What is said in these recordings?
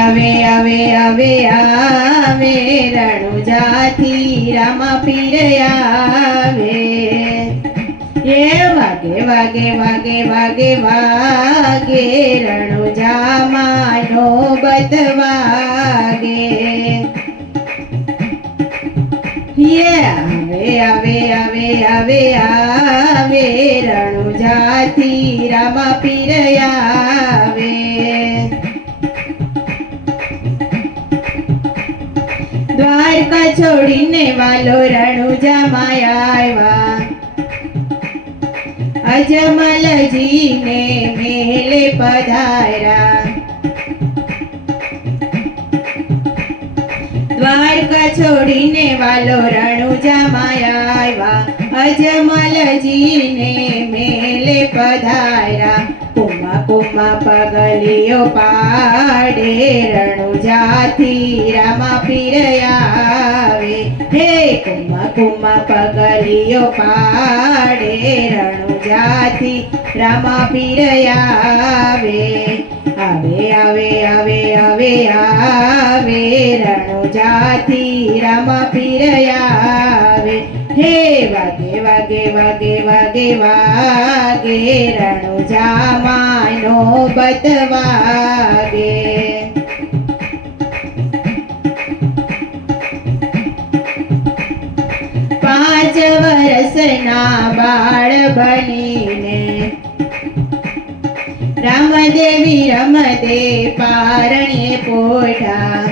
આવે આવે આવે આવે રણુજાથી રામા પીર આવે એ વાગે વાગે વાગે વાગે વાગે રણુજામાં નોબત વાગે આવે આવે આવે આવે આવે રણુજાથી રામા પીર આવે દ્વારકા છોડીને વાલો રણુજામાં આવ્યા અજમલજીને મેલે પધાર્યા દ્વારકા છોડીને વાલો રણુજામાં આવ્યા અજમલજીને મેલે પધાર્યા કુમા કુમા પગલીઓ પાડે રણુજાથી રામા પીર આવે હે કુમા કુમા પગલીઓ પાડે રણુજાથી રામા પીર આવે આવે આવે આવે આવે આવે રણુજાથી રામા પીર આવે હે વાગે વાગે વાગે વાગે વાગે રણુજામાં નોબત વાગે પાંચ વર્ષના બાળ બનીને રામદેવી રમદે પારણે પોઢા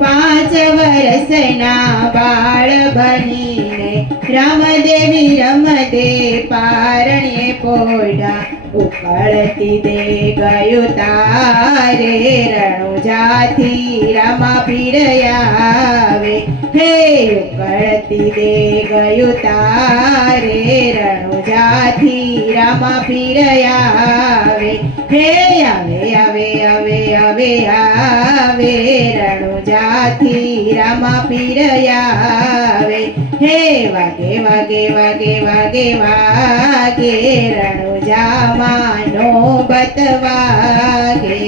પાંચ વર્ષના બાળ બનીને રામદેવી રમદે પારણે પોઢા ઉકળતી દે ગયું તારે રણુજાથી રામા પીર આવે હે ઉકળતી દે ગયું તારે રણુજાથી રામા પીર આવે હે આવે આવે આવે આવે આવે રણુજાથી રામા પીર આવે હે વાગે વાગે વાગે વાગે વાગે રણુજામાં નોબત વાગે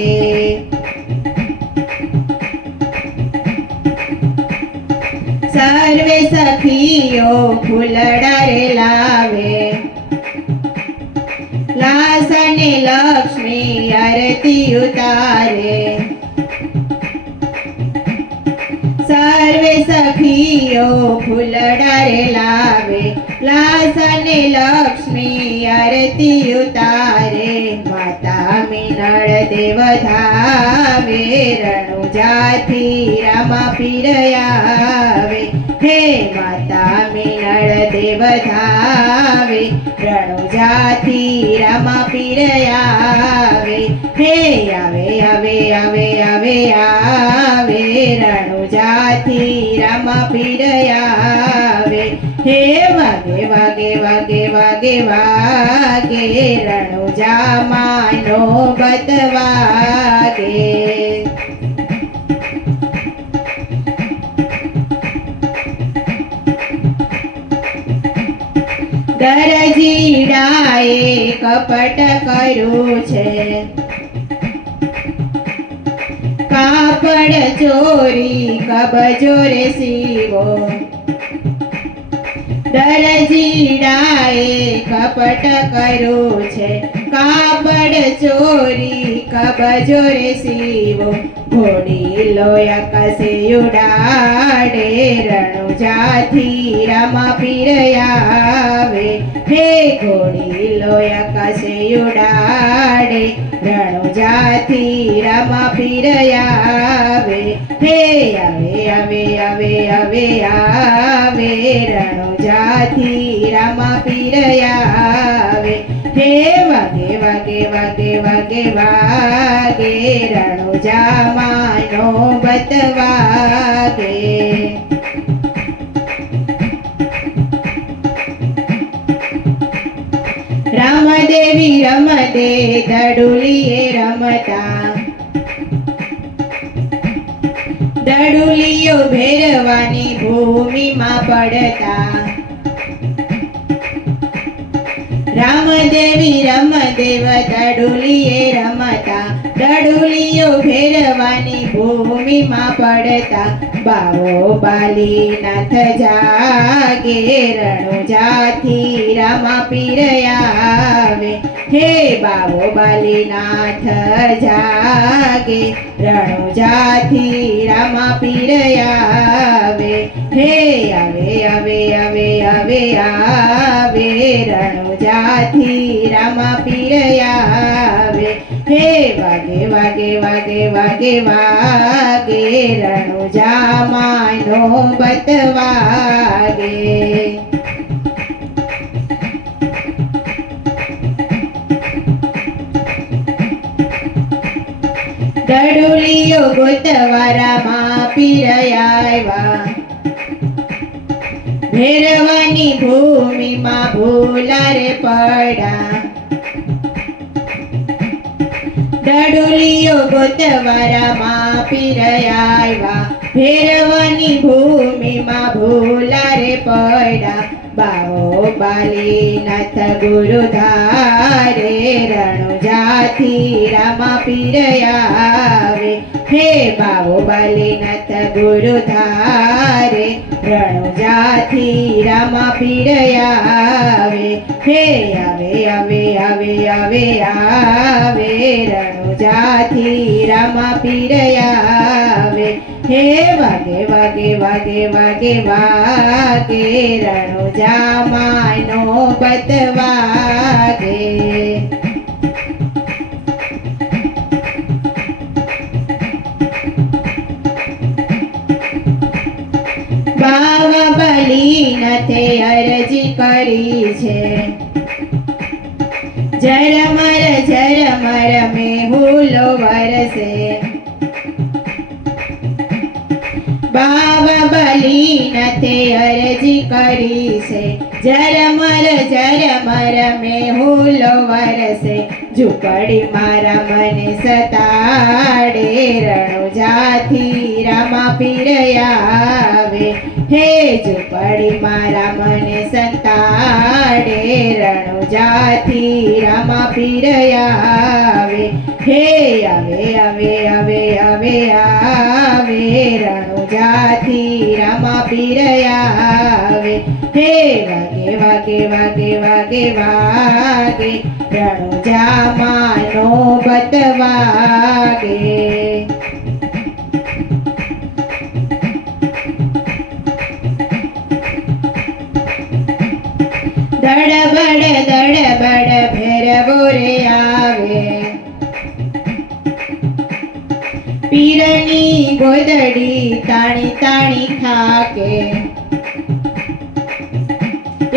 સર્વે સખીઓ ફૂલડા રે લાવે લાસને લક્ષ્મી આરતી ઉતારે સર્વે સખીઓ ફૂલડા રે લાવે લાસને લક્ષ્મી આરતી ઉતારે માતા મિનળ દેવ ધાવે રણુજાથી રામા પીર આવે હે માતા મિનળ દેવ ધાવે રણુજાથી રામા પીર આવે હે આવે આવે આવે આવે આવે રણુજાથી રામા પીર આવે હે વાગે વાગે વાગે વાગે વાગે રણુજામાં નોબત વાગે દરજીડાએ કપટ કર્યું છે કાપડ ચોરી કબજો રે સીવો દરજીડાએ કપટ કર્યું છે કાપડ ચોરી કબજો રે સીવો ઘોડી લોયા કસે ઉડાડે રણુજાથી રામા પીર આવે હે ઘોડી લોયા કસે ઉડાડે રણુજાથી રામા પીર આવે હે આવે આવે આવે આવે આવે રણુજાથી રામા પીર આવે હે વાગે વાગે વાગે વાગે વાગે રણુજામાં નોબત વાગે રામદેવી રમદે દડુલીએ રમતા દડુલીઓ દડુલિયો ભેરવાની ભૂમિમાં પડતા રામદેવી રમદેવ દડુલીએ રમતા દડુલિયો ભેરવાની ભૂમિમાં પડતા બાવો બાલીનાથ જાગે રણુજાથી રામા પીર આવે હે બાવો બાલીનાથ જાગે રણુજાથી રામા પીર આવે હે આવે આવે આવે આવે આવે રણુજાથી રામા પીર આવે હે વાગે વાગે વાગે વાગે વાગે રણુજામાનો બતવાગે દડુલિયો ગોતવારામાં પીર આવ્યા ભેરવાની ભૂમિમાં ભૂલા રે પડા દડુલિયો ગોતવારામાં પીર આવ્યા ભેરવાની ભૂમિમાં ભૂલા રે પડા બાવો બાલીનાથ ગુરુધારે રણુજાથી રામા પીર આવે હે બાવો બાલીનાથ ગુરુધારે રણુજાથી રામા પીર આવે હે આવે આવે આવે આવે આવે રણુજાથી રામા પીર આવે હે વાગે વાગે વાગે વાગે વાગે રણુજામાનો બતવાગે બાવા બાલીનાથે અરજી કરી છે ઝરમર મેહુલો વરસે બાવા બાલીનાથે અરજી કરી છે ઝરમર મેહુલો વરસે ઝૂંપડી મારા મને સતાડે રણુજાથી રામા પીર આવે હે ઝૂંપડી મારા મને સંતાડે રણુજાથી રામા પીર આવે હે આવે આવે આવે આવે આવે રણુજાથી રામા પીર આવે હે વાગે વાગે વાગે વાગે વાગે રણુજામાનો બતવાગે દડબડ ભેરવો રે આવે પીરની ગોદડી તાણી તાણી ખાકે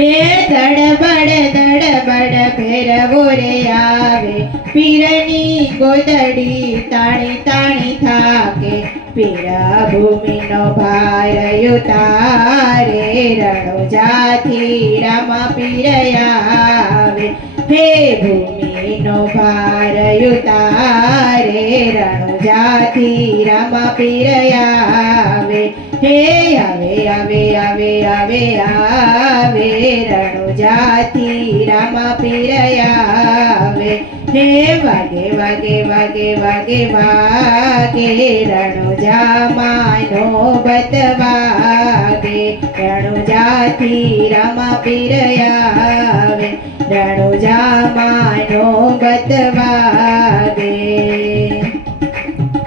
એ દડબડ ભેરવો રે આવે પીરની ગોદડી તાણી તાણી થાકે પીર ભૂમિનો ભાર ઉતારે રણુજાથી રામા પીર આવે હે ભૂમિનો ભાર ઉતારે રણુજાથી રામા પીર આવે હે આવે આવે આવે આવે આવે રણુજાથી રામા પીર આવે હે વાગે વાગે વાગે વાગે વાગે રણુજામાનો બતવાગે રણુજાથી રામા પીર આવે રણુજામાનો બતવાગે